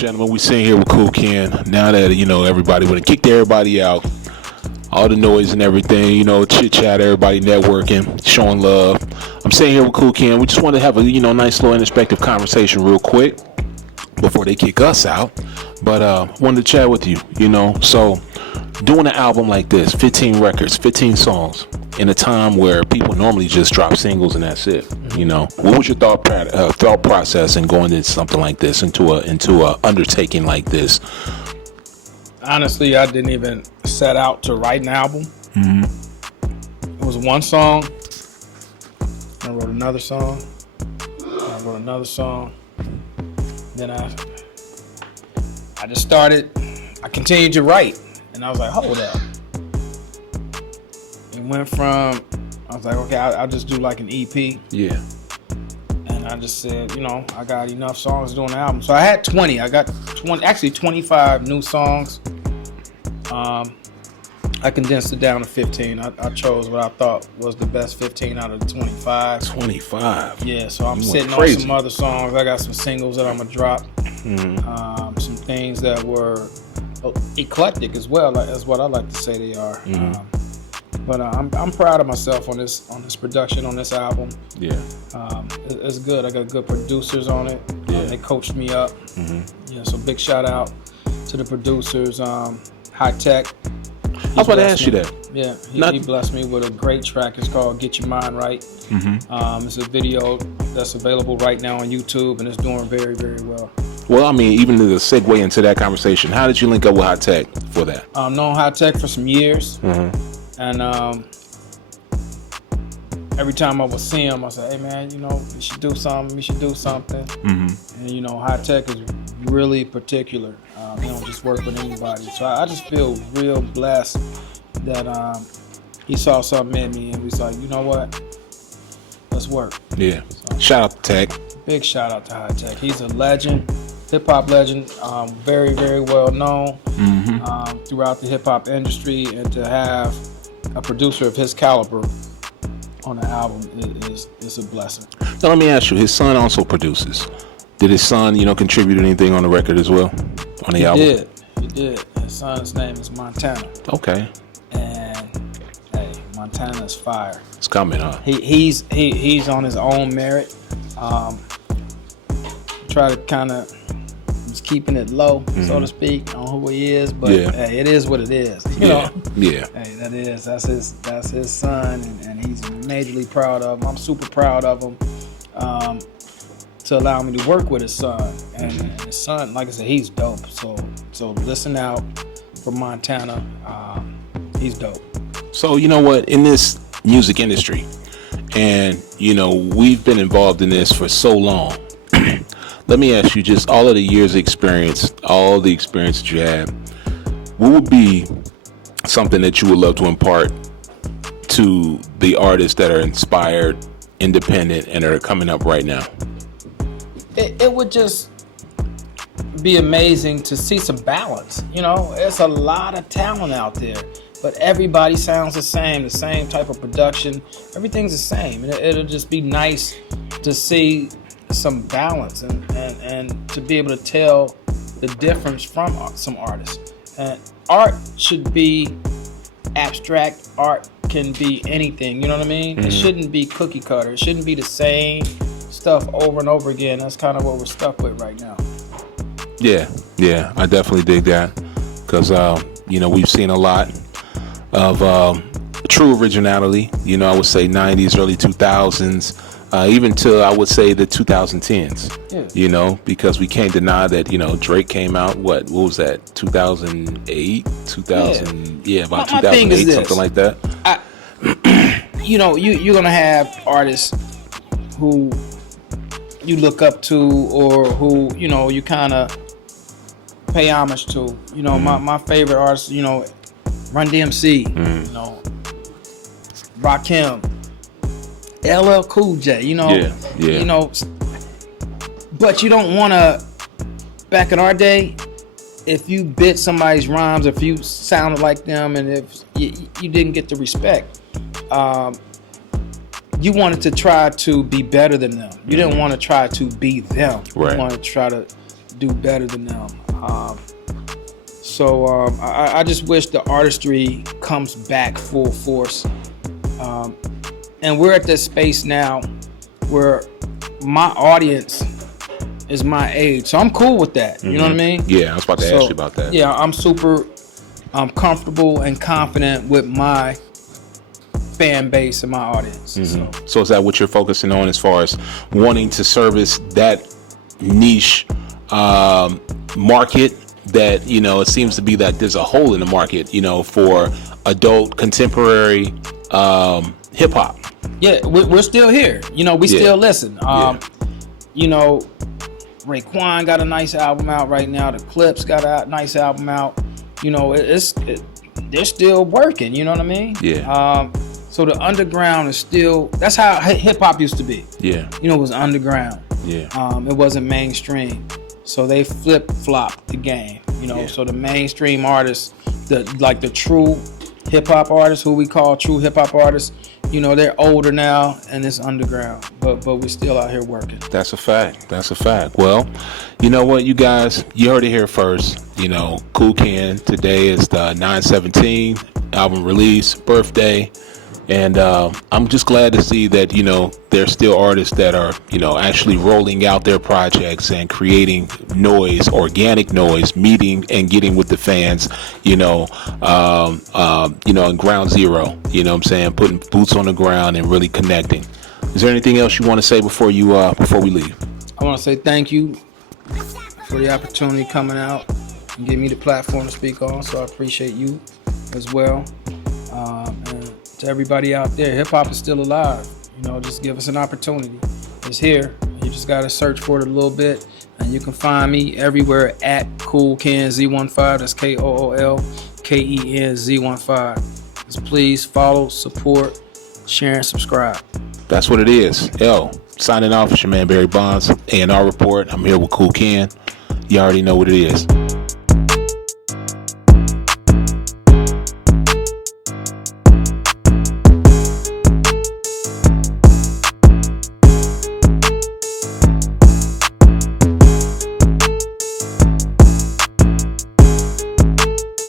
Gentlemen, we sitting here with Cool Ken. Now that, everybody would have kicked everybody out, all the noise and everything, chit chat, everybody networking, showing love. I'm sitting here with Cool Ken. We just want to have a, nice little introspective conversation real quick before they kick us out. But wanted to chat with you, So doing an album like this, 15 records, 15 songs, in a time where people normally just drop singles and that's it, What was your thought process in going into something like this, into a undertaking like this? Honestly, I didn't even set out to write an album. It was one song. I wrote another song. I wrote another song. Then I just started. I continued to write, and I was like, hold up. It went from, I was like, okay, I'll just do like an EP. Yeah. And I just said, I got enough songs doing an album. So I had 20. I got 25 new songs. I condensed it down to 15. I chose what I thought was the best 15 out of the 25. 25? Yeah, so I'm sitting crazy on some other songs. I got some singles that I'm going to drop. Some things that were eclectic as well. That's what I like to say they are. But I'm proud of myself on this production, on this album. Yeah. It's good. I got good producers on it. Yeah. They coached me up. Yeah, so big shout out to the producers. High Tech. I was about to ask you that. Yeah, he blessed me with a great track. It's called Get Your Mind Right. It's a video that's available right now on YouTube, and it's doing very, very well. Well, I mean, even to segue into that conversation, how did you link up with High Tech for that? I've known High Tech for some years. And every time I would see him, I said, hey, man, you should do something. And, High Tech is really particular. He don't just work with anybody. So I just feel real blessed that he saw something in me and was like, you know what? Let's work. Yeah. So, shout out to Tech. Big shout out to High Tech. He's a legend, hip-hop legend, very, very well known throughout the hip-hop industry. And to have a producer of his caliber on the album is a blessing. Now let me ask you, his son also produces. Did his son, contribute anything on the record as well? On the album? He did. His son's name is Montana. Okay. And hey, Montana's fire. It's coming, huh? He's on his own merit. Try to kind of just keeping it low, so to speak, on who he is. But hey, it is what it is. You know? Yeah. Hey, that's his son, and he's majorly proud of him. I'm super proud of him. To allow me to work with his son, and his son, like I said, he's dope. So listen out for Montana. He's dope. So you know what, in this music industry, and we've been involved in this for so long. Let me ask you, just all of the years of experience, all the experience that you had, what would be something that you would love to impart to the artists that are inspired, independent, and are coming up right now? It would just be amazing to see some balance. There's a lot of talent out there, but everybody sounds the same type of production. Everything's the same. It'll just be nice to see some balance and to be able to tell the difference from some artists. And art should be abstract. Art can be anything. You know what I mean? It shouldn't be cookie cutter. It shouldn't be the same stuff over and over again. That's kind of what we're stuck with right now. Yeah, I definitely dig that, because we've seen a lot of true originality. I would say 90s, early 2000s, even till I would say the 2010s. Yeah. Because we can't deny that Drake came out. What was that? 2008, 2000? Yeah, about 2008, something like that. You're gonna have artists who you look up to, or who you kind of pay homage to. My favorite artists, Run DMC, Rakim, LL Cool J, but you don't want to. Back in our day, if you bit somebody's rhymes, if you sounded like them, and if you didn't get the respect, you wanted to try to be better than them. You didn't want to try to be them. Right. You wanted to try to do better than them. I just wish the artistry comes back full force. And we're at this space now where my audience is my age, so I'm cool with that. You know what I mean? Yeah, I was about to ask you about that. Yeah, I'm comfortable and confident with my fan base and my audience. So is that what you're focusing on as far as wanting to service that niche market that, you know, it seems to be that there's a hole in the market, you know, for adult contemporary hip hop? Yeah, we're still here. You know, we still listen. You know, Raekwon got a nice album out right now. The Clips got a nice album out. You know, they're still working. You know what I mean? Yeah. So the underground is still. That's how hip hop used to be. Yeah. You know, it was underground. Yeah. It wasn't mainstream. So they flip-flopped the game. You know, so the mainstream artists, the true hip hop artists, who we call true hip hop artists, you know, they're older now and it's underground, but we're still out here working. That's a fact. That's a fact. Well, you know what, you guys, you heard it here first. You know, Cool Ken, today is the 9/17 album release, birthday. And I'm just glad to see that, you know, there's still artists that are, you know, actually rolling out their projects and creating noise, organic noise, meeting and getting with the fans, you know, in ground zero, you know what I'm saying, putting boots on the ground and really connecting. Is there anything else you want to say before we leave? I want to say thank you for the opportunity coming out and giving me the platform to speak on. So I appreciate you as well. And to everybody out there, hip hop is still alive. You know, just give us an opportunity. It's here. You just gotta search for it a little bit, and you can find me everywhere at Cool Ken Z15. That's KOOLKEN Z15. Just please follow, support, share, and subscribe. That's what it is. Yo, signing off. It's your man Barry Bonds, A&R Report. I'm here with Cool Ken. You already know what it is.